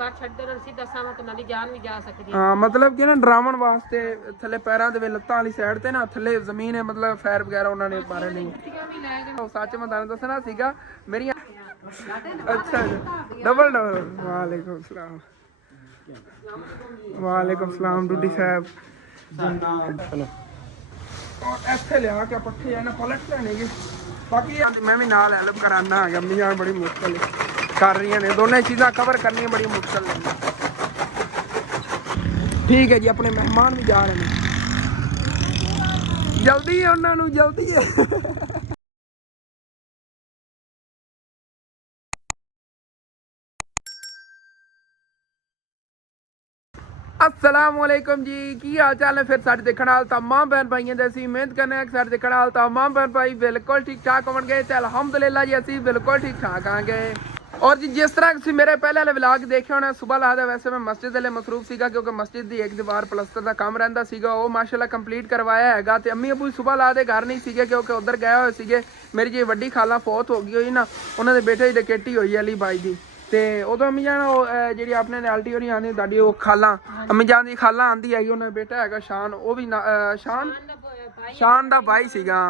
ਕਰ ਛੱਡਦੇ ਉਹਨਾਂ ਸਿੱਧਾ ਸਾਵਾਂ ਤੋਂ ਉਹਨਾਂ ਦੀ ਜਾਨ ਵੀ ਜਾ ਸਕਦੀ ਹੈ। ਹਾਂ ਮਤਲਬ ਕਿ ਨਾ ਡਰਾਵਣ ਵਾਸਤੇ ਥੱਲੇ ਪੈਰਾਂ ਦੇ ਵਿੱਚ ਲੱਤਾਂ ਵਾਲੀ ਸਾਈਡ ਤੇ ਨਾ ਥੱਲੇ ਜ਼ਮੀਨ ਹੈ ਮਤਲਬ ਫਾਇਰ ਵਗੈਰਾ ਉਹਨਾਂ ਨੇ ਮਾਰੇ ਨਹੀਂ। ਵੀ ਲੈ ਗਏ ਸੱਚ ਮੈਂ ਤੁਹਾਨੂੰ ਦੱਸਣਾ ਸੀਗਾ ਮੇਰੀਆਂ ਅੱਛਾ ਡਬਲ ਵਾਲੇਕੁਮ ਸਲਾਮ ਵਾਲੇਕੁਮ ਸਲਾਮ ਡੂਡੀ ਸਾਹਿਬ ਚਲੋ ਇੱਥੇ ਲਿਆ ਕੇ ਪੱਠੇ ਇਹਨਾਂ ਪਲਟ ਲੈਣਗੇ। ਬਾਕੀ ਮੈਂ ਵੀ ਨਾਲ ਹੈਲਪ ਕਰਾਨਾ ਹੈਗਾ ਮੀਆਂ ਬੜੀ ਮੁਸ਼ਕਲ ਕਰ ਰਹੀਆਂ ਨੇ ਦੋਨੇ ਚੀਜ਼ਾਂ ਕਵਰ ਕਰਨੀਆਂ ਬੜੀ ਮੁਸ਼ਕਲ ਨੇ। ਠੀਕ ਹੈ ਜੀ ਆਪਣੇ ਮਹਿਮਾਨ ਵੀ ਜਾ ਰਹੇ ਨੇ ਜਲਦੀ ਹੈ ਉਹਨਾਂ ਨੂੰ ਜਲਦੀ ਹੈ। अस्सलामुअलैकुम जी की हाल चाल है फिर साढ़े देखने वाले तमाम बहन भाइयों से असी उम्मीद करने हैं कि साढ़े देखने वाले तमाम बहन भाई बिल्कुल ठीक ठाक होंगे तो अलहमदुलिल्लाह जी असी बिल्कुल ठीक ठाक आएंगे। और जी जिस तरह तुम मेरे पहले वाले व्लॉग देखे होने सुबह लादा वैसे मैं मस्जिद वाले मसरूफ सीगा क्योंकि मस्जिद की एक दीवार प्लस्तर का काम रहिंदा सीगा वो माशाल्लाह कंप्लीट करवाया हैगा ते अम्मी अबू सुबह लादे घर नहीं सीगे क्योंकि उधर गए हुए सीगे। मेरी जी वड्डी खाला फौत हो गई हुई ना उन्होंने बेटे की डकैती हुई अली भाई की ਤੇ ਉਦੋਂ ਅਮੀ ਜਾਨ ਉਹ ਜਿਹੜੀ ਆਪਣੇ ਨਾਲਟੀ ਹੋਣੀ ਆਂਦੀ ਤੁਹਾਡੀ ਉਹ ਖਾਲਾ ਅਮੀ ਜਾਨ ਦੀ ਖਾਲਾ ਆਂਦੀ ਹੈਗੀ ਉਹਨਾਂ ਦਾ ਬੇਟਾ ਹੈਗਾ ਸ਼ਾਨ ਉਹ ਵੀ ਸ਼ਾਨ ਦਾ ਭਾਈ ਸੀਗਾ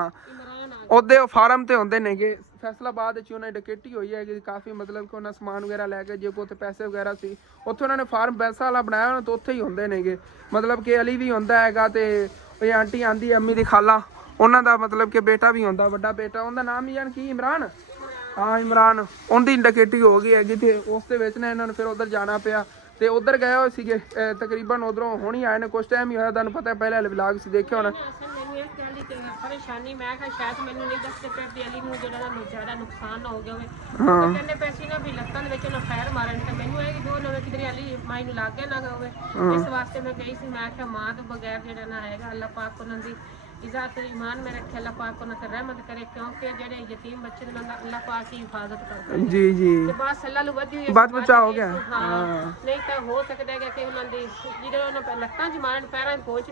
ਉਹਦੇ ਉਹ ਫਾਰਮ ਤੇ ਹੁੰਦੇ ਨੇਗੇ ਫੈਸਲਾਬਾਦ ਵਿੱਚ ਉਹਨਾਂ ਦੀ ਡਕੈਤੀ ਹੋਈ ਹੈਗੀ ਕਾਫੀ ਮਤਲਬ ਕਿ ਉਹਨਾਂ ਸਮਾਨ ਵਗੈਰਾ ਲੈ ਕੇ ਜੇ ਕੋਈ ਉੱਥੇ ਪੈਸੇ ਵਗੈਰਾ ਸੀ ਉੱਥੇ ਉਹਨਾਂ ਨੇ ਫਾਰਮ ਪੈਸਾ ਵਾਲਾ ਬਣਾਇਆ ਉਹਨਾਂ ਤੋਂ ਉੱਥੇ ਹੀ ਹੁੰਦੇ ਨੇਗੇ ਮਤਲਬ ਕਿ ਅਲੀ ਵੀ ਹੁੰਦਾ ਹੈਗਾ ਤੇ ਉਹ ਆਂਟੀ ਆਂਦੀ ਅਮੀ ਦੀ ਖਾਲਾ ਉਹਨਾਂ ਦਾ ਮਤਲਬ ਕਿ ਬੇਟਾ ਵੀ ਹੁੰਦਾ ਵੱਡਾ ਬੇਟਾ ਉਹਦਾ ਨਾਮ ਹੀ ਜਾਨ ਕੀ ਇਮਰਾਨ हाँ इमरान उनकी डकैती हो गई हैगी ते उस दे विच ना इन्होंने फिर उधर जाना पिया ते उधर गए हुए सीगे तकरीबन उधरों हुणी आए ने कुछ टाइम ही होया तुहानूं पता पहले वाले व्लॉग सी देखे होना परेशानी मैं कहा शायद मैनूं नहीं दसदे पे कि अली नूं जेड़ा ज्यादा नुकसान हो गया होवे कहंदे पे सी ना भी लत्तां दे विच ना फायर मारन ते मैनूं है कि जो नवे किधरे अली माई नूं लाग गया ना होवे इस वास्ते मैं गई सी मैं कहा मां तो बगैर जेड़ा ना आएगा अल्लाह पाक उन्हां दी इज़्ज़त ईमान में रखे अल्लाह पाक उन्हां ते रहमत करे क्योंकि जेड़े यतीम बच्चे ने अल्लाह पाक की हिफाजत करता है जी जी ते बस अल्लाह नु वधी हुई बात बचा हो गया हां नहीं तो हो सकदा है कि उन्हां दी जेड़े उन्हां लत्तां च मारन पैरां पहुंच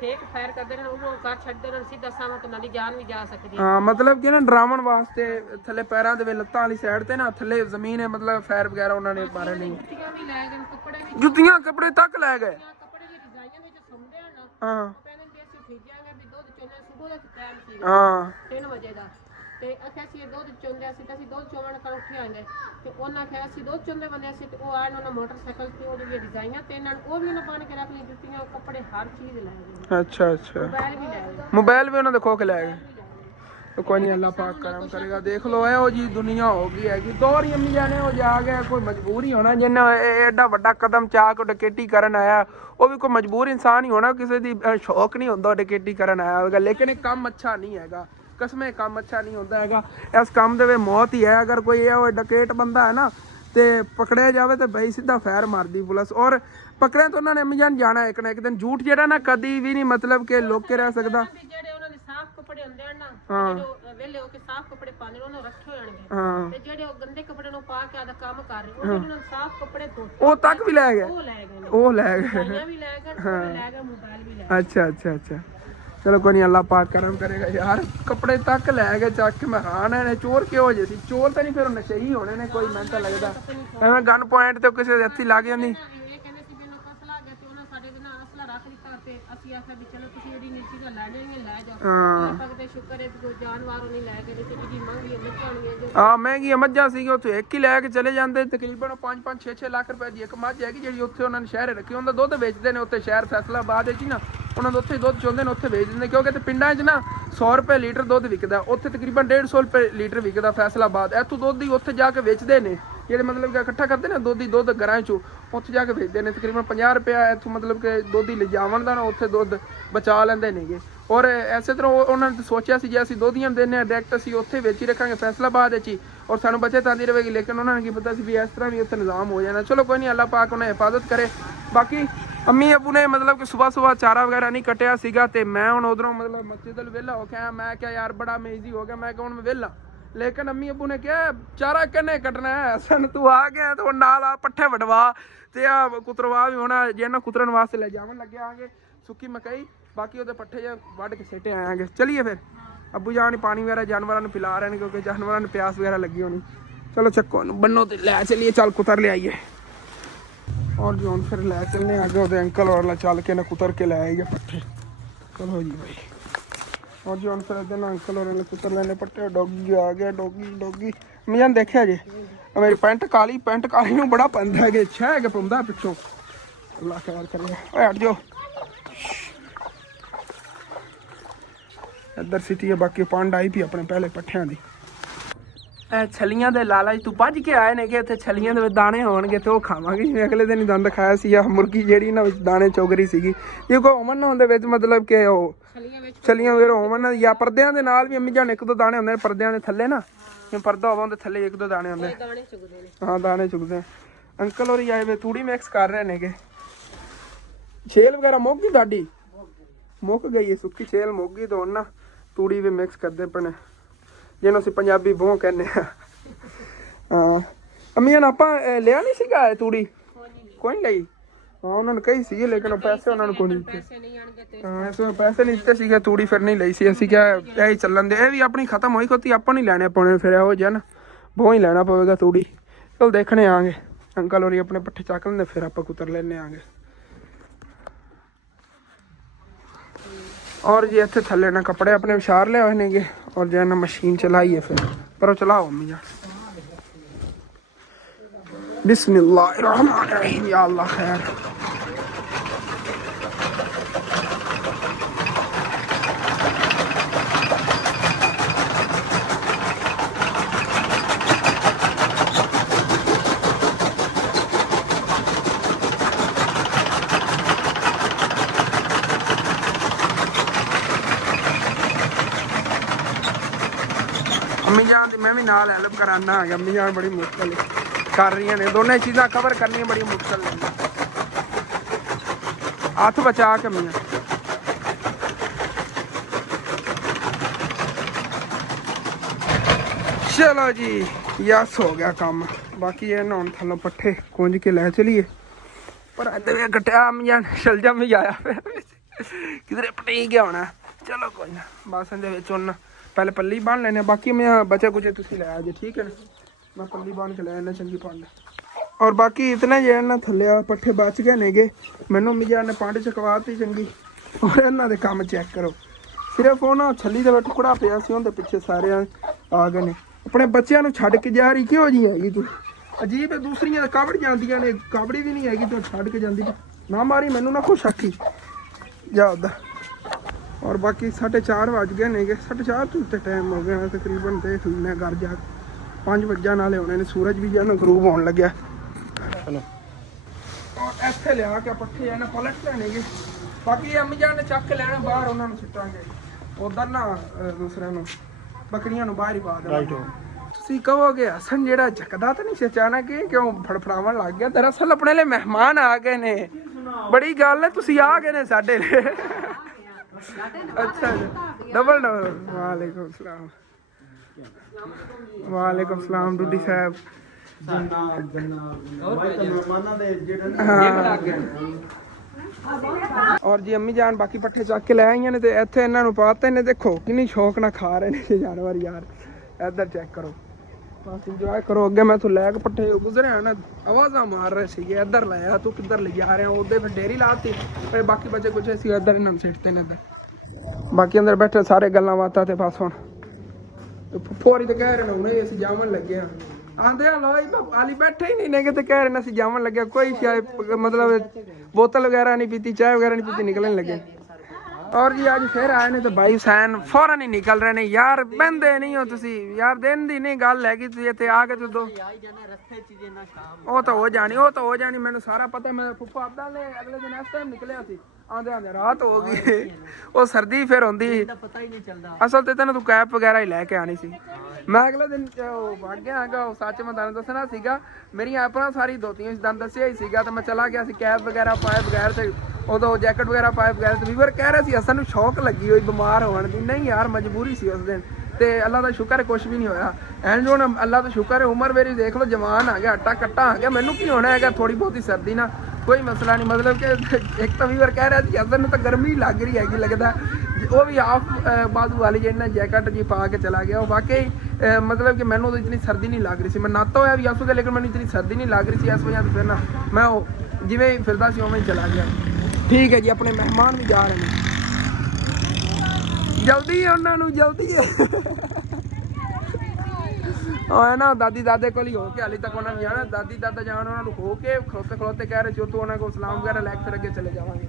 फेक फायर करदे ने उन्हों कर छड्डदे ने सीधा सावां तो उन्हां दी जान भी जा सकदी है। हां मतलब कि ना डरावन वास्ते थल्ले पैरां दे वे लत्तां वाली साइड ते ना थल्ले जमीन है मतलब फायर वगैरह उन्हां ने मारे नहीं जुत्तियां भी ले गए कपड़े भी जुत्तियां कपड़े तक ले गए कपड़े दी डिजाइनां विच सुमदे ना हां हाँ 3 ਵਜੇ ਦਾ ਤੇ ਅਸੀਂ ਦੁੱਧ ਚੋਂਦੇ ਸੀ ਤਾਂ ਅਸੀਂ ਦੁੱਧ ਚੋਣ ਕਰ ਉੱਠੇ ਆਂਦੇ ਤੇ ਉਹਨਾਂ ਕਿਹਾ ਅਸੀਂ ਦੁੱਧ ਚੋਂਦੇ ਬੰਦੇ ਸੀ ਤੇ ਉਹ ਆਣ ਉਹਨਾਂ ਮੋਟਰਸਾਈਕਲ ਤੇ ਉਹ ਜਿਹੜੀ ਡਿਜ਼ਾਈਨਾਂ ਤੇ ਇਹਨਾਂ ਉਹ ਵੀ ਉਹਨਾਂ ਪਾਣ ਕੇ ਰੱਖ ਲਈ ਜੁੱਤੀਆਂ ਕੱਪੜੇ ਹਰ ਚੀਜ਼ ਲੈ ਗਏ। ਅੱਛਾ ਅੱਛਾ ਮੋਬਾਈਲ ਵੀ ਲੈ ਗਏ ਮੋਬਾਈਲ ਵੀ ਉਹਨਾਂ ਦੇ ਖੋ ਕੇ ਲੈ ਗਏ तो कोई नहीं अल्लाह पाक करम करेगा देख लो है जी दुनिया हो गई हैगी दौर अम्मी जाने वो जा गया कोई मजबूर ही होना जिन्हें एडा वड्डा कदम चाह के डकैती करन आया वो भी कोई मजबूर इंसान ही होना किसी दी शौक नहीं होंदा डकैती करन आया होगा लेकिन ये काम अच्छा नहीं हैगा कसमें काम अच्छा नहीं होता हैगा इस काम दे मौत ही है अगर कोई ये डकैत बंदा है ना तो पकड़िया जाए तो बई सीधा फायर मार दी पुलिस और पकड़े तो उन्होंने अम्मी जान जाना एक ना एक दिन झूठ जेड़ा ना कदी भी नहीं मतलब कि लोग के रह सकता कपड़े ਹੁੰਦੇ ਹਨ ਨਾ ਜਿਹੜੇ ਵੇਲੇ ਹੋ ਕੇ ਸਾਫ਼ ਕੱਪੜੇ ਪਾਣੇ ਉਹਨਾਂ ਨੂੰ ਰੱਖੇ ਹੋਣਗੇ ਤੇ ਜਿਹੜੇ ਉਹ ਗੰਦੇ ਕੱਪੜੇ ਨੂੰ ਪਾ ਕੇ ਆਦਾ ਕੰਮ ਕਰ ਰਹੇ ਉਹ ਜਿਹਨਾਂ ਨੂੰ ਸਾਫ਼ ਕੱਪੜੇ ਧੋਤੇ ਉਹ ਤੱਕ ਵੀ ਲੈ ਗਏ ਉਹ ਲੈ ਗਏ ਵੀ ਲੈ ਗਏ ਮੋਬਾਈਲ ਵੀ ਲੈ ਅੱਛਾ ਅੱਛਾ ਅੱਛਾ चलो कोई नहीं अल्लाह पाक करम करेगा यार कपड़े तक लै गए चक के हैरान है चोर क्यों जे सी चोर तो नहीं फिर नशे ही होने ने कोई मैं तो लगता एवं गन पॉइंट तो किसी हथी लग जाती महंगियां मझां सी उत्थे एक ही लैके चले जाते तकरीबन 5-5 6-6 लाख रुपए की एक मझ हैगी जी उत्थे उन्होंने शहर रखी उनका दुध बेचते हैं उत्थे शहर फैसलाबाद ना उन्होंने उत्थे दुध चुंदे ने उत्थे बेच देंगे क्योंकि पिंडां च ना 100 रुपए लीटर दुध विकदा उत्थे तकरीबन 150 रुपए लीटर विकदा फैसलाबाद इत्थों दुध ही उत्थे जाके बेचते हैं ਜਿਹੜੇ मतलब कि इकट्ठा करते ना दुध ही दुध घरां चों उत्थे जाके बेचते हैं तकरीबन 50 रुपया इत्थों मतलब कि दुध ही लिजावन दा ना उत्थे दुध बचा लेंदे नेगे और इसे तरह उन्होंने सोचा सी जे असीं दुध ही देने डायरैक्ट असीं उत्थे वेच ही रखांगे फैसलाबाद विच ही और सानूं बचत आती रहेगी लेकिन उन्होंने की पता सी भी इस तरह भी उत्थे निज़ाम हो जाना चलो कोई नहीं अल्लाह पाक उन्हें हिफाजत करे। बाकी अम्मी अबू ने मतलब कि सुबह सुबह चारा वगैरह नहीं कटिया सीगा ते मैं हुण उधरों मतलब मस्जिद अल वेला हो के मैं क्या यार बड़ा अमेज़ी हो गया मैं हुण मैं वेला लेकिन अम्मी अबू ने कहा चारा किन्ने कटना है सन तू आ गया तो नाल आ पट्ठे वडवा ते आ कुतरवा भी होना जे ना कुतरन वास्ते ले जावन लगे आगे सुक्की मकई बाकी ओदे पट्ठे जे वड के सेटे आएंगे। चलिए फिर अबू जान पानी वगैरह जानवरों ने पिला रहे हैं क्योंकि जानवरों ने प्यास वगैरह लगी होनी चलो चक्को बन्नो ते ले चलिए चल कुतर ले आइए और जी हम फिर लै चलने आगे वो अंकल और चल के ना कुतर के लै आएगा पट्ठे। चलो जी भाई और जी हम फिर इधर ना अंकल और कुतर लेने पट्टे। डॉगी आ गया डॉगी मैं देखा जी मेरी पैंट काली नूं बड़ा पंदा है कि अच्छा है कि पौंदा पिछों अल्लाह खैर करे हट जाओ। इधर सिटी है बाकी पंड आई भी अपने पहले पट्ठियां दी छलियां दे लालच तू भज के आए ने कि इत्थे छलियां दे दाने होणगे ते ओह खावांगे। जिवें अगले दिन ही दंद खाया सी मुर्गी जेहड़ी ना दाने चुग रही सीगी जे कोई ओमन ना होंदे विच मतलब कि ओह छलियां वगैरह होवन या पर्दियां दे नाल भी अम्मी जान एक दो दाने होंदे पर्दियां दे थल्ले ना जिवें पर्दा होवे उहदे थल्ले एक दो दाने होंदे हाँ दाने चुगदे। अंकल होरी आए वे तूड़ी मिक्स कर रहे ने के छेल वगैरह मुक गई दाडी मुक गई है सुक्की छेल मुक गई तो ना तूड़ी भी मिक्स करते पने ਜਿਹਨੂੰ ਅਸੀਂ ਪੰਜਾਬੀ ਬੋਹ ਕਹਿੰਦੇ ਆ। ਹਾਂ ਅਮੀਆਂ ਆਪਾਂ ਲਿਆ ਨਹੀਂ ਸੀਗਾ ਤੂੜੀ ਕੋਈ ਨਹੀਂ ਲਈ ਹਾਂ ਉਹਨਾਂ ਨੂੰ ਕਹੀ ਸੀ ਲੇਕਿਨ ਪੈਸੇ ਉਹਨਾਂ ਨੂੰ ਕੋਈ ਨਹੀਂ ਦਿੱਤੇ। ਹਾਂ ਇਸ ਪੈਸੇ ਨਹੀਂ ਦਿੱਤੇ ਸੀਗੇ ਤੂੜੀ ਫਿਰ ਨਹੀਂ ਲਈ ਸੀ ਅਸੀਂ ਕਿਹਾ ਇਹ ਹੀ ਚੱਲਣ ਦੇ ਇਹ ਵੀ ਆਪਣੀ ਖਤਮ ਹੋਈ ਖੋਤੀ ਆਪਾਂ ਨਹੀਂ ਲੈਣੇ ਪਾਉਣੇ ਫਿਰ ਇਹੋ ਜਿਹਾ ਨਾ ਬੋਹ ਹੀ ਲੈਣਾ ਪਵੇਗਾ ਤੂੜੀ। ਚਲ ਦੇਖਣੇ ਆਂਗੇ ਅੰਕਲ ਹੋਰੀ ਆਪਣੇ ਪੱਠੇ ਚੱਕ ਲੈਂਦੇ ਫਿਰ ਆਪਾਂ ਕੁਤਰ ਲੈਣੇ ਆਂਗੇ। और जी इतने थले ना कपड़े अपने विचार ले होने गे और जो है ना मशीन चलाई है फिर पर चलाओ अम्मी जान बिस्मिल्लाहिर्रहमानिर्रहीम या अल्लाह खैर। अम्मी जान दी मैं भी नाल हेल्प कराना आ गया। अम्मी जान बड़ी मुश्किल कर रही ने दोनों चीज़ां कवर करनी बड़ी मुश्किल है हथ बचा के अम्मी चलो जी यस हो गया काम। बाकी ये ना थलों पट्ठे कुंज के लै चलिए पर इधर कट्टिया अम्मी जान शलजम भी आया किधरे पटी गया होना। चलो कोई ना बस इन्हें पहले पल्ली बांध लेने बाकी मैं बचे कुछ तुम ले आजे ठीक है ना मैं पल्ली बांध के लेना चंगी पंड और बाकी इतने जो है ना थले पट्ठे बच गए ने गे मैनू अम्मी जान ने पंड चकवाती चंगी और इन्हों के काम चेक करो सिर्फ वो ना छली का टुकड़ा पिया सी उनके पिछे सारे आ गए ने अपने बच्चों को छड़ के जा रही क्यों जी हैगी तू अजीब है दूसरिया कावड़ जांदियां ने कावड़ी भी नहीं हैगी तू छड़ के जाती ना मारी मैनू ना कुछ आखी जा उधर। और बाकी 4:30 बज गए ने 4:30 तो उत्ते टाइम हो गया तकरीबन देख लेने घर जा 5 बजन वाले होने ने सूरज भी जाना गरूब होने लग्या। चलो और इत्थे लिया के पट्ठे है ना पलट लेने गे बाकी अम्मी जान ने चक के लेना बाहर उन्होंने सुटांगे उधर ना दूसरे नु बकरियां नु बाहर ही पा देना। तुसी कहोगे हसन जेड़ा झकदा तो नहीं अचानक क्यों फड़फड़ावन लग गया दरअसल अपने लिए मेहमान आ गए ने बड़ी गल है तुसी आ गए ने साडे लिए अच्छा डबल वालेकुम सलाम वालेकुम सलाम डूडी साहब और जी अम्मी जान बाकी पट्ठे चक के लै आई ने इत्थे इन्हां नूं पाते ने देखो किन्नी शौक ना खा रहे ने जानवर यार इधर चेक करो बस इंजॉय करो। अगे मैं तू लैके पट्ठे गुजरे ना आवाज़ा मार रहे थे इधर लाया तू किधर ले जा रहे हो उधर फिर डेरी लाती फिर बाकी बच्चे कुछ ऐसी इधर इन्होंने सीटते ने इधर बाकी अंदर बैठे सारे गल्लां बातां ते बस हुण फुफोरी तो कह रहे हुणे असीं जावन लगे आंदे लो आली बैठे ही नहीं ने कि कह रहे असीं जावन लगे कोई शायद मतलब बोतल वगैरह नहीं पीती चाय वगैरह नहीं पीती निकलने लगे। और जी आज फिर आए ने तो भाई हुसैन फौरन ही निकल रहे ने यार बंदे नहीं हो तुसी यार दिन दी नहीं गल हैगी तुसी इत्थे आ के दो ओ तो हो जानी मैनू सारा पता मैं फुफा अब्दा ने अगले दिन इस टाइम निकलिया सी आंदे आंदे रात हो गई वो सर्दी फिर होंदी पता ही नहीं चलदा असल ते तेन तू कैप वगैरह ही लेके आनी सी मैं अगले दिन भाग गया हैगा सच मैं तुहानू दसना सीगा मेरी अपना सारी धोतियां दंद दसिया ही सीगा तो मैं चला गया सी कैप वगैरह पाए बगैर ते उदों जैकेट वगैरह पाए बगैर तो वीवर कह रहे सी असन शौक लगी हुई बीमार होने की नहीं यार मजबूरी सी उस दिन तो अल्लाह का शुक्र है कुछ भी नहीं होया एंड हुण अल्लाह का शुक्र है उम्र मेरी देख लो जवान आ गया हट्टा कट्टा आ गया मैनू की होना है थोड़ी बहुत ही सर्दी ना कोई मसला नहीं मतलब कि एक तो वीवर कह रहा है असन तो गर्मी लग रही हैगी लगता वो भी हाफ बाजू वाली जी जैकेट जी पा के चला गया वो वाकई मतलब कि मैंने तो इतनी सर्दी नहीं लग रही थी, मैं नहाता होया भी आंसू के, लेकिन मैंने इतनी सर्दी नहीं लग रही थी इस वजह से फिर ना मैं वो जिवें फिरदा सी उवें चला गया। ठीक है जी, अपने मेहमान भी जा रहे हैं, जल्दी है उन्होंने, जल्दी है है ना दादी दादे को हो के हाली तक उन्होंने जाना, दादी दादा जान उन्होंने हो के खलोते खलोते कह रहे थे तो उन्होंने को सलाम वगैरह लैके फिर अगे चले जावांगे।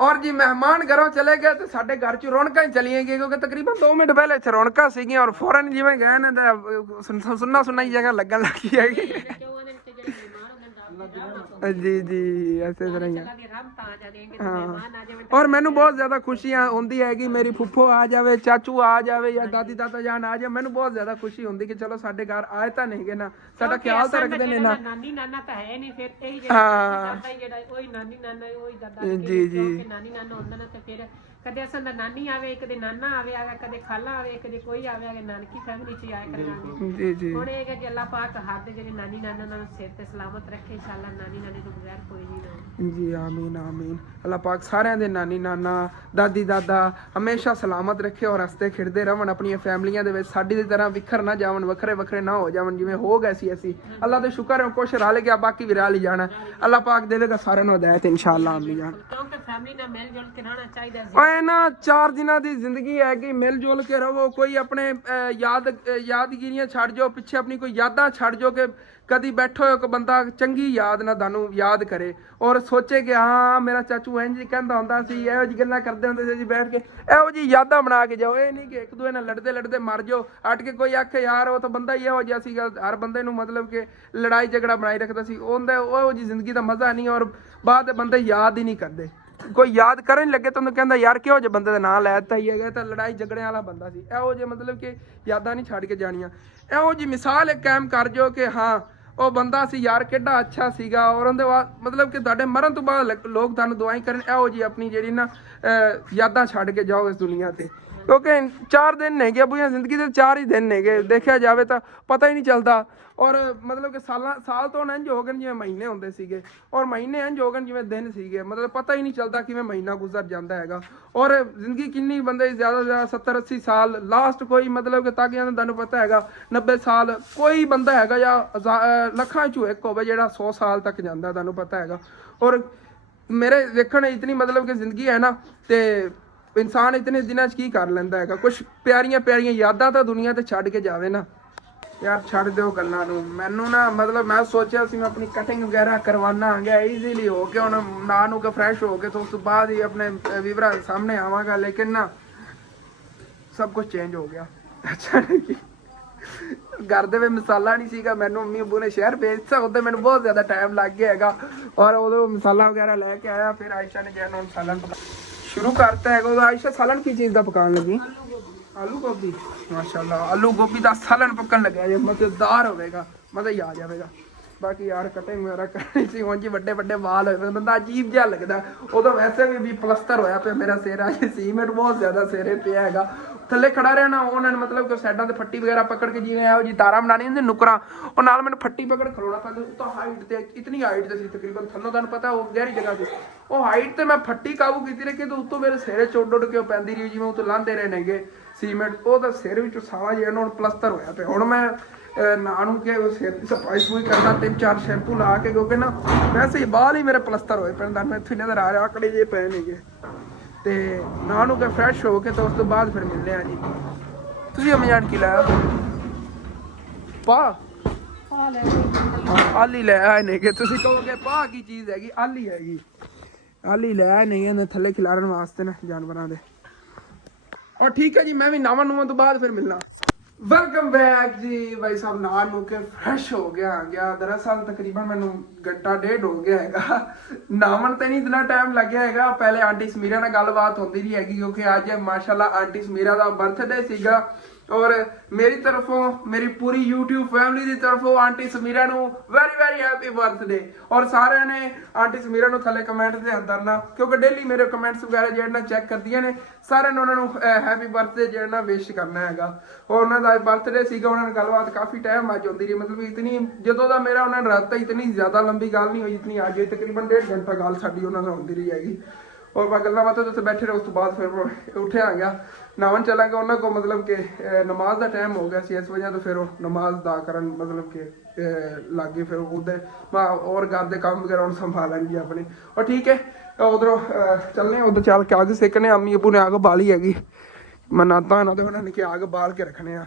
और जी मेहमान घरों चले गए तो साडे घर च रौनकां ही चली गई, क्योंकि तकरीबन 2 मिनट पहले इत्थे रौनकां सीगियां और फौरन जिवें गए ने ते सुन्ना सुन्ना ही जगह लगन लगी हैगी। जी जी ऐसे तरह ही है। हाँ और मैनू बहुत ज्यादा खुशियां होंदी है कि मेरी फुफ्फो आ जावे, चाचू आ जावे या दादी दादा जान आ जाए, मैनू बहुत ज्यादा खुशी होंदी कि चलो साडे घर आए तां नहीं गे ना, साडा ख्याल तां रखदे ने ना। नानी नाना तां है नहीं, फिर यही हाँ जेड़ा ओही नानी नाना ओही दादा जी जी नानी नाना होंदा ना, ते फिर कदे असां दा नानी आवे, कदे नाना आवे, कदे खाला आवे, कदे कोई आवे, नानकी फैमिली च आया करांगे। जी जी हुण ये कि अल्लाह पाक हर दे जेड़े नानी नाना नाल सिर ते सलामत रखे, इंशाअल्लाह नानी नाने तो बगैर कोई नहीं ना। जी आमीन आमीन, अल्लाह पाक सारिਆਂ ਦੇ ਨਾਨੀ ਨਾਨਾ ਦਾਦੀ ਦਾਦਾ ਹਮੇਸ਼ਾ ਸਲਾਮਤ ਰੱਖੇ ਔਰ ਹੱਸਦੇ ਖੇਡਦੇ ਰਹਿਣ ਆਪਣੀਆਂ ਫੈਮਲੀਆਂ ਦੇ ਵਿੱਚ, ਸਾਡੀ ਦੀ ਤਰ੍ਹਾਂ ਵਿਖਰ ਨਾ ਜਾਵਣ, ਵੱਖਰੇ ਵੱਖਰੇ ਨਾ ਹੋ ਜਾਵਣ ਜਿਵੇਂ ਹੋ ਗਏ ਸੀ ਅਸੀਂ। ਅੱਲਾਹ ਦਾ ਸ਼ੁਕਰ ਹੈ ਕੁਛ ਰਲ ਗਿਆ, ਬਾਕੀ ਵੀ ਰਲ ਹੀ ਜਾਣਾ। ਅੱਲਾਹ ਪਾਕ ਦੇਵੇਗਾ ਸਾਰਿਆਂ ਨੂੰ ਹਦਾਇਤ ਇਨਸ਼ਾਅੱਲਾ ਆਮੀਨ ਜਾਨ। ਕਿਉਂਕਿ ਫੈਮਲੀ ਨਾਲ ਮਿਲ ਜੁਲ ਕੇ ਰਹਿਣਾ ਚਾਹੀਦਾ। ਓਏ ਨਾ 4 ਦਿਨਾਂ ਦੀ ਜ਼ਿੰਦਗੀ ਹੈ ਕਿ ਮਿਲ ਜੁਲ ਕੇ ਰਹੋ, ਕੋਈ ਆਪਣੇ ਯਾਦਗੀਰੀਆਂ ਛੱਡ ਜਾਓ ਪਿੱਛੇ, ਆਪਣੀ ਕੋਈ ਯਾਦਾਂ ਛੱਡ ਜਾਓ ਕਿ ਕਦੀ ਬੈਠੋ ਇੱਕ ਬੰਦਾ ਚੰਗੀ ਯਾਦ ਨਾ ਤੁਹਾਨੂੰ ਯਾਦ ਕਰੇ ਔਰ ਸੋਚੇ ਕਿ ਹਾਂ ਮੇਰਾ ਚਾਚੂ ਇੰਝ ਕਹਿੰਦਾ ਹੁੰਦਾ ਸੀ, ਇਹੋ ਜਿਹੀ ਗੱਲਾਂ ਕਰਦੇ ਹੁੰਦੇ ਸੀ ਜੀ ਬੈਠ ਕੇ, ਇਹੋ ਜਿਹੀ ਯਾਦਾਂ ਬਣਾ ਕੇ ਜਾਓ। ਇਹ ਨਹੀਂ ਕਿ ਇੱਕ ਦੂਏ ਨਾਲ ਲੜਦੇ ਲੜਦੇ ਮਰ ਜਾਓ ਅੱਟ ਕੇ, ਕੋਈ ਆਖੇ ਯਾਰ ਉਹ ਤਾਂ ਬੰਦਾ ਹੀ ਇਹੋ ਜਿਹਾ ਸੀਗਾ, ਹਰ ਬੰਦੇ ਨੂੰ ਮਤਲਬ ਕਿ ਲੜਾਈ ਝਗੜਾ ਬਣਾਈ ਰੱਖਦਾ ਸੀ, ਉਹਦਾ ਉਹੋ ਜਿਹੀ ਜ਼ਿੰਦਗੀ ਦਾ ਮਜ਼ਾ ਨਹੀਂ ਔਰ ਬਾਅਦ ਦੇ ਬੰਦੇ ਯਾਦ ਹੀ ਨਹੀਂ ਕਰਦੇ। ਕੋਈ ਯਾਦ ਕਰਨ ਲੱਗੇ ਤੁਹਾਨੂੰ ਕਹਿੰਦਾ ਯਾਰ ਕਿਹੋ ਜਿਹੇ ਬੰਦੇ ਦਾ ਨਾਂ ਲੈ ਦਿੱਤਾ ਹੀ ਹੈਗਾ, ਤਾਂ ਲੜਾਈ ਝਗੜਿਆਂ ਵਾਲਾ ਬੰਦਾ ਸੀ। ਇਹੋ ਜਿਹੇ ਮਤਲਬ ਕਿ ਯਾਦਾਂ ਨਹੀਂ ਛੱਡ ਕੇ ਜਾਣੀਆਂ। ਇਹੋ ਜਿਹੀ ਮਿਸਾਲ ਇੱਕ ਕਾਇਮ ਕਰ ਜੋ ਕਿ ਹਾਂ ਉਹ ਬੰਦਾ ਸੀ ਯਾਰ ਕਿੱਡਾ ਅੱਛਾ ਸੀਗਾ, ਔਰ ਉਹਦੇ ਬਾਅਦ ਮਤਲਬ ਕਿ ਤੁਹਾਡੇ ਮਰਨ ਤੋਂ ਬਾਅਦ ਲੋਕ ਤੁਹਾਨੂੰ ਦੁਆਈ ਕਰਨ। ਇਹੋ ਜਿਹੀ ਆਪਣੀ ਜਿਹੜੀ ਨਾ ਯਾਦਾਂ ਛੱਡ ਕੇ ਜਾਓ ਇਸ ਦੁਨੀਆ ਤੇ, ਕਿਉਂਕਿ 4 ਦਿਨ ਨੇਗੇ ਆਪਣੀ ਜ਼ਿੰਦਗੀ ਦੇ 4 ਹੀ ਦਿਨ ਨੇਗੇ, ਦੇਖਿਆ ਜਾਵੇ ਤਾਂ ਪਤਾ ਹੀ ਨਹੀਂ ਚੱਲਦਾ। ਔਰ ਮਤਲਬ ਕਿ ਸਾਲ ਤੋਂ ਇੰਝ ਹੋ ਗਏ ਜਿਵੇਂ ਮਹੀਨੇ ਹੁੰਦੇ ਸੀਗੇ, ਔਰ ਮਹੀਨੇ ਇੰਝ ਹੋ ਗਏ ਜਿਵੇਂ ਦਿਨ ਸੀਗੇ, ਮਤਲਬ ਪਤਾ ਹੀ ਨਹੀਂ ਚੱਲਦਾ ਕਿਵੇਂ ਮਹੀਨਾ ਗੁਜ਼ਰ ਜਾਂਦਾ ਹੈਗਾ। ਔਰ ਜ਼ਿੰਦਗੀ ਕਿੰਨੀ ਬੰਦੇ ਜ਼ਿਆਦਾ ਤੋਂ ਜ਼ਿਆਦਾ 70-80 ਸਾਲ, ਲਾਸਟ ਕੋਈ ਮਤਲਬ ਕਿ ਤਾਕਿਆਂ ਦਾ ਤੁਹਾਨੂੰ ਪਤਾ ਹੈਗਾ 90 ਸਾਲ, ਕੋਈ ਬੰਦਾ ਹੈਗਾ ਜਾਂ ਲੱਖਾਂ ਚੋਂ ਇੱਕ ਹੋਵੇ ਜਿਹੜਾ 100 ਸਾਲ ਤੱਕ ਜਾਂਦਾ, ਤੁਹਾਨੂੰ ਪਤਾ ਹੈਗਾ। ਔਰ ਮੇਰੇ ਵੇਖਣ ਇਤਨੀ ਮਤਲਬ ਕਿ ਜ਼ਿੰਦਗੀ ਹੈ ਨਾ, ਤੇ ਇਨਸਾਨ ਇਤਨੇ ਦਿਨਾਂ 'ਚ ਕੀ ਕਰ ਲੈਂਦਾ ਹੈਗਾ। ਕੁਛ ਪਿਆਰੀਆਂ ਪਿਆਰੀਆਂ ਯਾਦਾਂ ਤਾਂ ਦੁਨੀਆ ਤੇ ਛੱਡ ਕੇ ਜਾਵੇ ਨਾ ਯਾਰ, ਛੱਡ ਦਿਓ ਗੱਲਾਂ ਨੂੰ। ਮੈਨੂੰ ਨਾ ਮਤਲਬ ਮੈਂ ਸੋਚਿਆ ਸੀ ਮੈਂ ਆਪਣੀ ਕਟਿੰਗ ਵਗੈਰਾ ਕਰਵਾਉਣਾ ਆਂਗਾ ਈਜ਼ੀਲੀ ਹੋ ਕੇ, ਹੁਣ ਨਾ ਨੂੰ ਕੇ ਫਰੈਸ਼ ਹੋ ਕੇ ਤੇ ਉਸ ਤੋਂ ਬਾਅਦ ਹੀ ਆਪਣੇ ਵੀਵਰਾਂ ਸਾਹਮਣੇ ਆਵਾਂਗਾ, ਲੇਕਿਨ ਨਾ ਸਭ ਕੁਝ ਚੇਂਜ ਹੋ ਗਿਆ। ਅੱਛਾ ਨਹੀਂ ਘਰ ਦੇ ਵਿੱਚ ਮਸਾਲਾ ਨਹੀਂ ਸੀਗਾ, ਮੈਨੂੰ ਮੰਮੀ ਅੱਬੂ ਨੇ ਸ਼ਹਿਰ ਭੇਜਤਾ, ਉਹਦੇ ਮੈਨੂੰ ਬਹੁਤ ਜ਼ਿਆਦਾ ਟਾਈਮ ਲੱਗ ਗਿਆ ਹੈਗਾ। ਔਰ ਉਦੋਂ ਮਸਾਲਾ ਵਗੈਰਾ ਲੈ ਕੇ ਆਇਆ, ਫਿਰ ਆਇਸ਼ਾ ਨੇ ਜਿਹੜਾ ਸਾਲਨ ਸ਼ੁਰੂ ਕਰਤਾ ਹੈਗਾ। ਉਹਦਾ ਆਇਸ਼ਾ ਸਾਲਨ ਕੀ ਚੀਜ਼ ਦਾ ਪਕਾਉਣ ਲੱਗੀ? ਆਲੂ ਗੋਭੀ। ਮਾਸ਼ਾਅੱਲਾ ਆਲੂ ਗੋਭੀ ਦਾ ਸਾਲਨ ਪੱਕਣ ਲੱਗਿਆ ਜੇ, ਮਜ਼ੇਦਾਰ ਹੋਵੇਗਾ, ਮਜ਼ਾ ਹੀ ਆ ਜਾਵੇਗਾ। ਬਾਕੀ ਯਾਰ ਕਟਿੰਗ ਵਗੈਰਾ ਕਰਨੀ ਸੀ, ਉਂਝ ਵੱਡੇ ਵੱਡੇ ਵਾਲ ਹੋਏ ਬੰਦਾ ਅਜੀਬ ਜਿਹਾ ਲੱਗਦਾ। ਉਦੋਂ ਵੈਸੇ ਵੀ ਪਲਸਤਰ ਹੋਇਆ ਪਿਆ ਮੇਰਾ ਸਿਰ, ਅੱਜ ਸੀਮੈਂਟ ਬਹੁਤ ਜ਼ਿਆਦਾ ਸਿਰੇ ਪਿਆ ਹੈਗਾ। ਥੱਲੇ ਖੜਾ ਰਹਿਣਾ ਉਹਨਾਂ ਨੇ ਮਤਲਬ ਕਿ ਸਾਈਡਾਂ ਤੇ ਫੱਟੀ ਵਗੈਰਾ ਪਕੜ ਕੇ ਜਿਵੇਂ ਇਹੋ ਜਿਹੀ ਤਾਰਾਂ ਬਣਾਉਣੀ ਹੁੰਦੀ ਨੁਕਰਾਂ, ਉਹ ਨਾਲ ਮੈਨੂੰ ਫੱਟੀ ਪਕੜ ਖਲੋਣਾ ਪੈਂਦਾ। ਉਹ ਤਾਂ ਹਾਈਟ ਤੇ ਇਤਨੀ ਹਾਈਟ ਤੇ ਸੀ ਤਕਰੀਬਨ, ਥੱਲੋਂ ਤੁਹਾਨੂੰ ਪਤਾ ਉਹ ਗਹਿਰੀ ਜਗ੍ਹਾ ਸੀ, ਉਹ ਹਾਈਟ ਤੇ ਮੈਂ ਫੱਟੀ ਕਾਬੂ ਕੀਤੀ ਰੱਖੀ ਤੇ ਉੱਤੋਂ ਮੇਰੇ ਸਿਰੇ ਚੁੱਡ ਉੱਡ ਕੇ ਉਹ ਪੈਂਦੀ ਰਹੀ, ਜਿਵੇਂ ਉੱਤੋਂ ਲਾਂਦੇ ਰਹੇ ਨੇਗੇ ਸੀਮੈਂਟ। ਉਹ ਤਾਂ ਸਿਰ ਵਿੱਚੋਂ ਸਾਵਾ ਜਿਹੜਾ ਹੁਣ ਪਲਸਤਰ ਹੋਇਆ ਪਿਆ। ਹੁਣ ਮੈਂ ਨਾ ਨੂੰ ਕਿ ਸਿਰ ਦੀ ਸਫਾਈ ਸਫੂਈ ਕਰਦਾ 3-4 ਸ਼ੈਂਪੂ ਲਾ ਕੇ, ਕਿਉਂਕਿ ਨਾ ਵੈਸੇ ਹੀ ਬਾਲ ਹੀ ਮੇਰੇ ਪਲਸਤਰ ਹੋਏ ਪਏ, ਤੁਹਾਨੂੰ ਇੱਥੇ ਨਜ਼ਰ ਆ ਰਿਹਾ ਆਕੜੇ ਜਿਹੇ ਪਏ ਨੇਗੇ। ਤੇ ਨਾ ਨੂੰ ਕਿ ਫਰੈਸ਼ ਹੋ ਕੇ ਤੇ ਉਸ ਤੋਂ ਬਾਅਦ ਫਿਰ ਮਿਲਦੇ ਆ ਜੀ। ਤੁਸੀਂ ਅਮੀ ਜਾਨ ਕੀ ਲਾਇਆ? ਪਾ ਆਲੀ ਲੈ ਆਏ ਨੇ ਕਿ ਤੁਸੀਂ ਕਹੋਗੇ ਪਾ ਕੀ ਚੀਜ਼ ਹੈਗੀ? ਆਲੀ ਹੈਗੀ, ਆਲੀ ਲੈ ਆਏ ਨਹੀਂ ਇਹਨੇ ਥੱਲੇ ਖਿਲਾਰਨ ਵਾਸਤੇ ਨਾ ਜਾਨਵਰਾਂ ਦੇ। ਔਰ ਠੀਕ ਹੈ ਜੀ, ਮੈਂ ਵੀ ਨਾਵਾਂ ਨੂਵਾਂ ਤੋਂ ਬਾਅਦ ਫਿਰ ਮਿਲਣਾ। ਵੈਲਕਮ ਬੈਕ ਜੀ ਭਾਈ ਸਾਹਿਬ। ਨਾਲ ਨੂੰ ਕੇ ਫਰੈਸ਼ ਹੋ ਗਿਆ ਦਰਅਸਲ ਤਕਰੀਬਨ ਮੈਨੂੰ ਘੰਟਾ ਡੇਢ ਹੋ ਗਿਆ ਹੈਗਾ ਨਾਵਣ ਤੇ ਨਹੀਂ ਇਤਨਾ ਟਾਈਮ ਲੱਗਿਆ ਹੈਗਾ। ਪਹਿਲੇ ਆਂਟੀ ਸਮੀਰਾ ਨਾਲ ਗੱਲਬਾਤ ਹੁੰਦੀ ਰਹੀ ਹੈਗੀ, ਕਿਉਂਕਿ ਅੱਜ ਮਾਸ਼ਾਅੱਲਾ ਆਂਟੀ ਸਮੀਰਾ ਦਾ ਬਰਥਡੇ ਸੀਗਾ। ਔਰ ਮੇਰੀ ਤਰਫੋਂ ਮੇਰੀ ਪੂਰੀ YouTube ਫੈਮਿਲੀ ਦੀ ਤਰਫੋਂ ਆਂਟੀ ਸਮੀਰਾ ਨੂੰ ਵੈਰੀ ਵੈਰੀ ਹੈਪੀ ਬਰਥਡੇ। ਔਰ ਸਾਰਿਆਂ ਨੇ ਆਂਟੀ ਸਮੀਰਾ ਨੂੰ ਥੱਲੇ ਕਮੈਂਟ ਦੇ ਅੰਦਰ ਕਿਉਂਕਿ ਡੇਲੀ ਮੇਰੇ ਕਮੈਂਟਸ ਵਗੈਰਾ ਜਿਹੜਾ ਚੈੱਕ ਕਰਦੀਆਂ ਨੇ, ਸਾਰਿਆਂ ਨੇ ਉਹਨਾਂ ਨੂੰ ਹੈਪੀ ਬਰਥਡੇ ਜਿਹੜਾ ਵਿਸ਼ ਕਰਨਾ ਹੈਗਾ। ਔਰ ਉਹਨਾਂ ਦਾ ਬਰਥਡੇ ਸੀਗਾ, ਉਹਨਾਂ ਨਾਲ ਗੱਲਬਾਤ ਕਾਫੀ ਟਾਈਮ ਅੱਜ ਹੁੰਦੀ ਰਹੀ, ਮਤਲਬ ਇਤਨੀ ਜਦੋਂ ਦਾ ਮੇਰਾ ਉਹਨਾਂ ਨਾਲ ਰਾਬਤਾ ਇਤਨੀ ਜ਼ਿਆਦਾ ਲੰਬੀ ਗੱਲ ਨਹੀਂ ਹੋਈ ਜਿਤਨੀ ਅੱਜ ਹੋਈ। ਤਕਰੀਬਨ 1.5 ਘੰਟਾ ਗੱਲ ਸਾਡੀ ਉਹਨਾਂ ਨਾਲ ਹੁੰਦੀ ਰਹੀ ਹੈਗੀ। और मैं गल्ला बातें उत्थे बैठे रहे। उस तो बाद फिर उठे आ गया नावन चलांगे उन्होंने को मतलब कि नमाज का टाइम हो गया सी इस वजह तो फिर वो नमाज दा करन मतलब कि लग गए। फिर उधर मैं और घर के काम वगैरह हम संभालेंगे अपनी और ठीक है उधरों चलने उधर चल के आग सेकने। अम्मी अबू ने आग बाली हैगी मैं नाता ना तो उन्होंने कि आग बाल के रखने आ।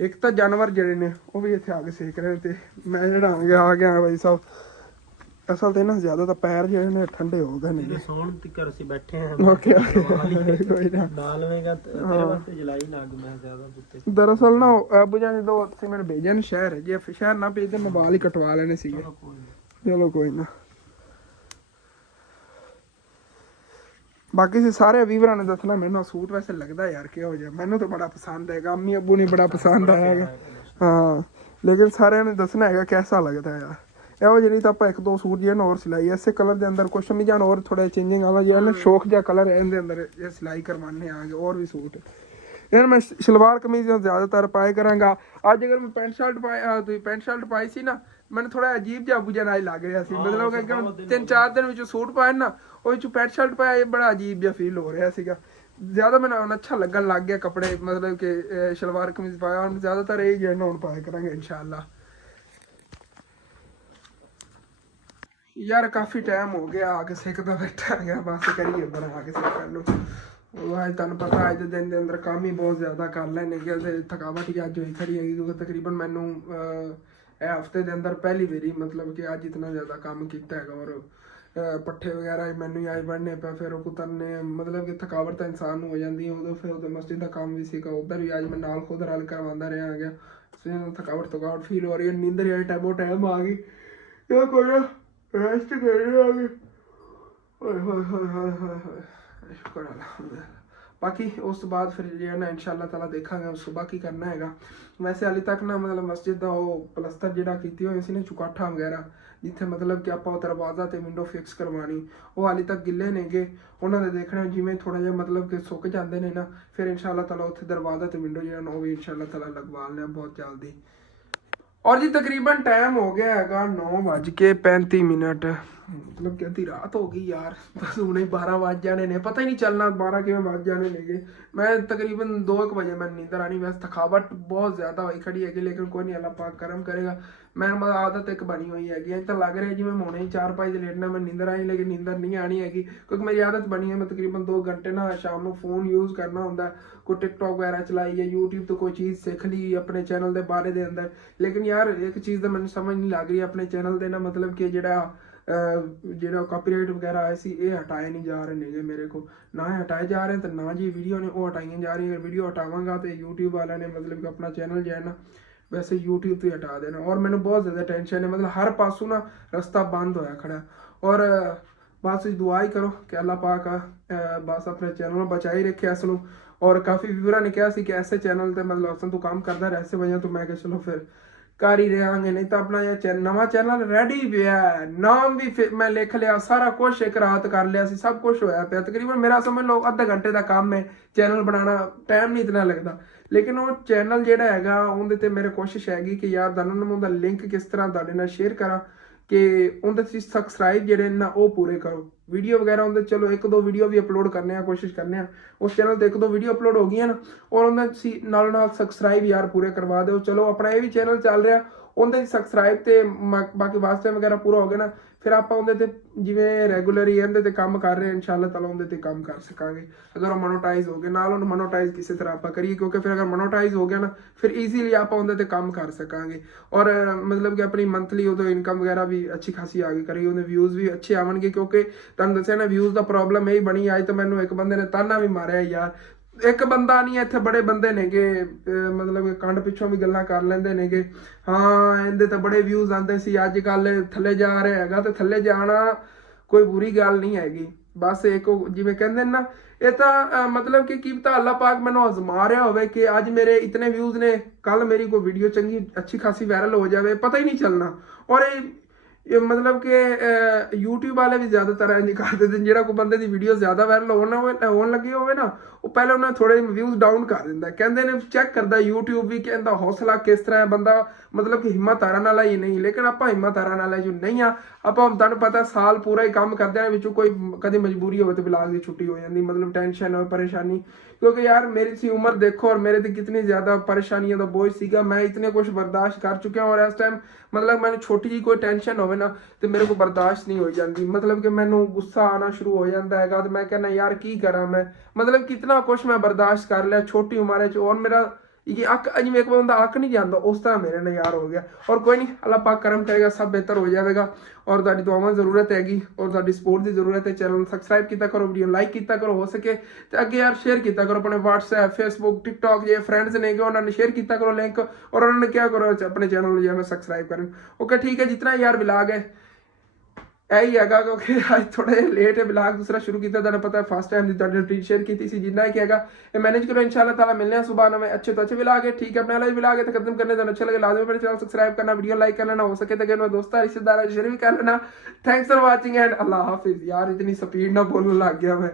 एक तो जानवर जड़े ने वो भी इतने आग सेक रहे थे मैं जड़ा आ गया भाई साहब। असल तो ना ज्यादा तो पैर जो ने ठंडे हो गए नहीं सोन तिकर से बैठे हैं। ओके कोई ना डालवेगा तेरे वास्ते जलाई ना आग मैं ज्यादा बुते। दरअसल ना अबू जान दो सी मैंने भेजे ने शहर जे शहर ना भेजते मैं बाल ही कटवा लेने सी। चलो कोई ना बाकी से सारे व्यूअरां ने दसना मैनू सूट वैसे लगता यार कि हो जाए मैनू तो बड़ा पसंद है अम्मी अबू ने बड़ा पसंद आया हाँ लेकिन सारे ने दसना है कैसा लगता है यार। ਇਹੋ ਜਿਹੜੀ ਤਾਂ ਆਪਾਂ ਇੱਕ ਦੋ ਸੂਟ ਜਿਹੇ ਹੋਰ ਸਿਲਾਈ ਐਸੇ ਕਲਰ ਦੇ ਅੰਦਰ ਕੁਛ ਵੀ ਜਾਣ ਹੋਰ ਥੋੜਾ ਚੇਂਜਿੰਗ ਆਵਾ ਜਿਹੜਾ ਨਾ ਸ਼ੌਕ ਜਿਹਾ ਕਲਰ ਹੈ ਇਹਦੇ ਅੰਦਰ ਇਹ ਸਿਲਾਈ ਕਰਵਾਣੇ ਆਗੇ ਹੋਰ ਵੀ ਸੂਟ ਯਾਰ ਮੈਂ ਸਲਵਾਰ ਕਮੀਜ਼ ਜ਼ਿਆਦਾਤਰ ਪਾਏ ਕਰਾਂਗਾ। ਅੱਜ ਅਗਰ ਮੈਂ ਪੈਂਟ ਸ਼ਰਟ ਪਾਇਆ ਤੁਸੀਂ ਪੈਂਟ ਸ਼ਰਟ ਪਾਈ ਸੀ ਨਾ ਮੈਨੂੰ ਥੋੜਾ ਅਜੀਬ ਜਿਹਾ ਬੁਝਾ ਨਾਲ ਲੱਗ ਰਿਹਾ ਸੀ ਮਤਲਬ ਕਿ 3-4 ਦਿਨ ਵਿੱਚ ਸੂਟ ਪਾਇਆ ਨਾ ਉਹ ਵਿੱਚ ਪੈਂਟ ਸ਼ਰਟ ਪਾਇਆ ਇਹ ਬੜਾ ਅਜੀਬ ਜਿਹਾ ਫੀਲ ਹੋ ਰਿਹਾ ਸੀਗਾ। ਜ਼ਿਆਦਾ ਮੈਨੂੰ ਹੁਣ ਅੱਛਾ ਲੱਗਣ ਲੱਗ ਗਿਆ ਕੱਪੜੇ ਮਤਲਬ ਕਿ ਸਲਵਾਰ ਕਮੀਜ਼ ਪਾਇਆ ਹੁਣ ਜ਼ਿਆਦਾਤਰ ਇਹ ਜਿਹੜਾ ਹੁਣ ਪਾਇਆ ਕਰਾਂਗੇ ਇਨਸ਼ਾਅੱਲਾ। यार काफ़ी टाइम हो गया आके सेकदा बैठा गया बस करिए बना आके सेकन लो आज तुहानू पता अज दे दिन के अंदर काम ही बहुत ज़्यादा कर लैने कि थकावट ही अज हुई खड़ी है क्योंकि तकरीबन मैनू हफ्ते के अंदर पहली बारी मतलब कि अज इतना ज़्यादा काम किया है और पट्ठे वगैरह मैनू ही अज बढ़ने पे फिर कुतरने मतलब कि थकावट तो इंसान हो जाती है उदों फिर उधर मस्जिद का काम भी सीखा उधर भी अज मैं नाल खुद रल करवाता रहा आ गया थकावट फील हो रही है नींदर आई टाइमो टाइम आ गई क्या कोई रेस्ट कर रहे आगे शुक्र अल्हम्दुलिल्लाह। बाकी उस तो बाद फिर जो है ना इंशाअल्लाह ताला देखांगे सुबह की करना हैगा। वैसे हाले तक ना मतलब मस्जिद का वो प्लस्तर जिहड़ा कीती हुई सी ना चुकाठा वगैरह जिथे मतलब कि आपां दरवाजा ते विंडो फिक्स करवानी वो हाले तक गिले नेगे उन्होंने देखना जिवें थोड़ा जिहा मतलब कि सुक जाते हैं ना फिर इंशाअल्लाह ताला उत्थे दरवाजा ते विंडो जो है भी इंशाअल्लाह ताला लगवा लेना बहुत जल्दी। और जी तकरीबन टाइम हो गया हैगा 9:35 मतलब कि अद्धी रात हो गई यार बस हूँ 12 बज जाने ने पता ही नहीं चलना 12 किवें बज जाने ने मैं तकरीबन 2 बजे मैं नींदर आनी वैसे थकावट बहुत ज़्यादा हुई खड़ी है लेकिन कोई नहीं अल्लाह पाक करम करेगा। मैं मतलब आदत एक बनी हुई है तो लग रहा है जी मैं होने ही 4-5 लेटना मैं नींदर आई लेकिन नींदर नहीं आनी हैगी क्योंकि मेरी आदत बनी है मैं तकरीबन 2 घंटे ना शाम को फोन यूज़ करना होंगे कोई टिकटॉक वगैरह चलाई है यूट्यूब तो कोई चीज़ सीख ली अपने चैनल के बारे के अंदर लेकिन यार एक चीज़ तो मैंने समझ नहीं लग रही अपने चैनल के ना मतलब कि जो कॉपीराइट वगैरह आए सी ये हटाए नहीं जा रहे ने मेरे को ना हटाए जा रहे हैं तो ना जी वीडियो ने वो हटाई जा रही है। अगर वीडियो हटावांगा तो यूट्यूब वाले ने मतलब कि अपना चैनल जो है ना वैसे यूट्यूब तो ही हटा देना और मैंने बहुत ज़्यादा टेंशन है मतलब हर पासों ना रास्ता बंद होया खड़ा और बस दुआ ही करो कि अल्लाह पाक बस अपने चैनल बचाई रखे असलों। और काफ़ी व्यूअरां ने कहा कि ऐसे चैनल तो मतलब असन तू काम करता रहे ऐसे वजह तो मैं क्या चलो फिर कर ही रहांगे नहीं तो अपना यह नवा चैनल रेडी पे है नाम भी मैं लिख लिया सारा कुछ एक रात कर लिया सी सब कुछ होया पे तकरीबन मेरा समझ लो आधे घंटे का काम है चैनल बनाना टाइम नहीं इतना लगता लेकिन वो चैनल जोड़ा है उनके ते मेरी कोशिश हैगी कि यार तुहानू मैं उनका लिंक किस तरह तुहाडे नाल शेयर करा कि उनके सबसक्राइब जोड़े ना वो पूरे करो वीडियो वगैरह उनके चलो 1-2 वीडियो भी अपलोड करने कोशिश करने उस चैनल तो 1-2 वीडियो अपलोड हो गई ना और उन्हें नाल सबसक्राइब यार पूरे करवा दो चलो अपना ये भी चैनल चल रहा उनके सबसक्राइब ते बाकी वास्ते वगैरह पूरा हो गया ना फिर आप उनके जिमें रेगूलर ही इहदे ते काम कर रहे हैं इंशाअल्लाह ताला उनके ते काम कर सकांगे अगर वो मोनोटाइज हो गए नाल उन्हें मोनोटाइज किसी तरह आप करिए क्योंकि फिर अगर मोनोटाइज हो गया ना फिर ईजीली आप उनके ते काम कर सकांगे और मतलब कि अपनी मंथली उदो इनकम वगैरह भी अच्छी खासी आगे करिए उन्हें व्यूज़ भी अच्छे आवेंगे क्योंकि तुहानू दस्सिया ना व्यूज़ का प्रॉब्लम यही बनी अज तो मैनू एक बंदे ने ताना भी मारिया यार एक बंदा नहीं इत्थे बड़े बंदे नेगे मतलब कि कंड पिछों भी गल्लां कर लेंदे नेगे हाँ इहदे ते बड़े व्यूज़ आंदे सी अजकल थल्ले जा रहा हैगा ते थल्ले जाना कोई बुरी गल नहीं हैगी बस एक जिवें कहंदे ना ये तो मतलब कि पता अल्लाह पाक मैनू आजमा रहा होवे कि अज मेरे इतने व्यूज़ ने कल मेरी कोई वीडियो चंगी अच्छी खासी वायरल हो जाए पता ही नहीं चलना। और ये मतलब कि यूट्यूब वाले भी ज़्यादातर इंज करते हैं जो कोई बंदे की वीडियो ज़्यादा वायरल होने लगी हो ना ਉਹ ਪਹਿਲਾਂ ਉਹਨਾਂ ਥੋੜੇ ਵਿਊਜ਼ ਡਾਊਨ ਕਰ ਦਿੰਦਾ। ਕਹਿੰਦੇ ਨੇ ਚੈੱਕ ਕਰਦਾ YouTube ਵੀ, ਕਹਿੰਦਾ ਹੌਸਲਾ ਕਿਸ ਤਰ੍ਹਾਂ ਹੈ ਬੰਦਾ, ਮਤਲਬ ਕਿ ਹਿੰਮਤ ਹਾਰਨ ਵਾਲਾ ਹੀ ਨਹੀਂ। ਲੇਕਿਨ ਆਪਾਂ ਹਿੰਮਤ ਹਾਰਨ ਵਾਲਾ ਜੋ ਨਹੀਂ ਆ, ਆਪਾਂ ਤੁਹਾਨੂੰ ਪਤਾ ਸਾਲ ਪੂਰਾ ਹੀ ਕੰਮ ਕਰਦੇ ਆ, ਵਿੱਚੋਂ ਕੋਈ ਕਦੇ ਮਜਬੂਰੀ ਹੋਵੇ ਤਾਂ ਵਲੌਗ ਦੀ ਛੁੱਟੀ ਹੋ ਜਾਂਦੀ, ਮਤਲਬ ਟੈਨਸ਼ਨ ਹੋਵੇ, ਪਰੇਸ਼ਾਨੀ। ਕਿਉਂਕਿ ਯਾਰ ਮੇਰੀ ਸੀ ਉਮਰ ਦੇਖੋ ਔਰ ਮੇਰੇ ਤੇ ਕਿਤਨੀ ਜ਼ਿਆਦਾ ਪਰੇਸ਼ਾਨੀਆਂ ਦਾ ਬੋਝ ਸੀਗਾ। ਮੈਂ ਇਤਨੇ ਕੁਝ ਬਰਦਾਸ਼ਤ ਕਰ ਚੁੱਕਿਆ ਔਰ ਇਸ ਟਾਈਮ ਮਤਲਬ ਮੈਨੂੰ ਛੋਟੀ ਜਿਹੀ ਕੋਈ ਟੈਨਸ਼ਨ ਹੋਵੇ ਨਾ ਤੇ ਮੇਰੇ ਕੋਲ ਬਰਦਾਸ਼ਤ ਨਹੀਂ ਹੋਈ ਜਾਂਦੀ, ਮਤਲਬ ਕਿ ਮੈਨੂੰ ਗੁੱਸਾ ਆਣਾ ਸ਼ੁਰੂ ਹੋ ਜਾਂਦਾ ਹੈਗਾ ਤੇ ਮੈਂ ਕਹਿੰਦਾ ਯਾਰ ਕੀ ਕਰਾਂ ਮੈਂ, ਮਤਲਬ ਕਿਤਨਾ ਕੁਛ ਮੈਂ ਬਰਦਾਸ਼ਤ ਕਰ ਲਿਆ ਛੋਟੀ ਉਮਰ 'ਚ। ਔਰ ਮੇਰਾ ਇਹ ਅੱਖ ਜਿਵੇਂ ਇੱਕ ਬੰਦਾ ਅੱਖ ਨਹੀਂ ਜਾਂਦਾ ਉਸ ਤਰ੍ਹਾਂ ਮੇਰੇ ਨਾਲ ਯਾਰ ਹੋ ਗਿਆ। ਔਰ ਕੋਈ ਨਹੀਂ, ਅੱਲਾਹ ਪਾਕ ਕਰਮ ਕਰੇਗਾ, ਸਭ ਬਿਹਤਰ ਹੋ ਜਾਵੇਗਾ। ਔਰ ਤੁਹਾਡੀ ਦੁਆਵਾਂ ਜ਼ਰੂਰਤ ਹੈਗੀ ਔਰ ਤੁਹਾਡੀ ਸਪੋਰਟ ਦੀ ਜ਼ਰੂਰਤ ਹੈ। ਚੈਨਲ ਨੂੰ ਸਬਸਕ੍ਰਾਈਬ ਕੀਤਾ ਕਰੋ, ਵੀਡੀਓ ਲਾਈਕ ਕੀਤਾ ਕਰੋ, ਹੋ ਸਕੇ ਤੇ ਅੱਗੇ ਯਾਰ ਸ਼ੇਅਰ ਕੀਤਾ ਕਰੋ ਆਪਣੇ WhatsApp, Facebook, TikTok ਜੇ ਫਰੈਂਡਸ ਨੇ ਉਹਨਾਂ ਨੇ ਸ਼ੇਅਰ ਕੀਤਾ ਕਰੋ ਲਿੰਕ, ਔਰ ਉਹਨਾਂ ਨੇ ਕਿਹਾ ਕਰੋ ਆਪਣੇ ਚੈਨਲ ਨੂੰ ਜਿਵੇਂ ਸਬਸਕ੍ਰਾਈਬ ਕਰਨ। ਓਕੇ ਠੀਕ ਹੈ, ਜਿਤਨਾ ਯਾਰ ਵਲੌਗ ਹੈ ਇਹੀ ਹੈਗਾ, ਕਿਉਂਕਿ ਅੱਜ ਥੋੜਾ ਜਿਹਾ ਲੇਟ ਹੈ ਵਲੌਗ ਦੂਸਰਾ ਸ਼ੁਰੂ ਕੀਤਾ। ਤੁਹਾਨੂੰ ਪਤਾ ਫਸਟ ਟਾਈਮ ਦੀ ਤੁਹਾਡੇ ਨਾਲ ਸ਼ੇਅਰ ਕੀਤੀ ਸੀ, ਜਿੰਨਾ ਕਿ ਹੈਗਾ ਇਹ ਮੈਨੇਜ ਕਰੋ। इंशाल्लाह ताला मिलने हैं सुबह में अच्छे तो अच्छे वलॉग है। ठीक है, अपने वाला वलॉग है तकदम करने देना, अच्छा लगे लाजमी मेरे चैनल सब्सक्राइब करना, वीडियो लाइक करना, हो सके तो कहना दोस्तों रिश्तेदार शेयर भी कर लेना। थैंक्स फॉर वाचिंग एंड अल्लाह हाफिज। यार इतनी स्पीड ना बोलने लग गया मैं।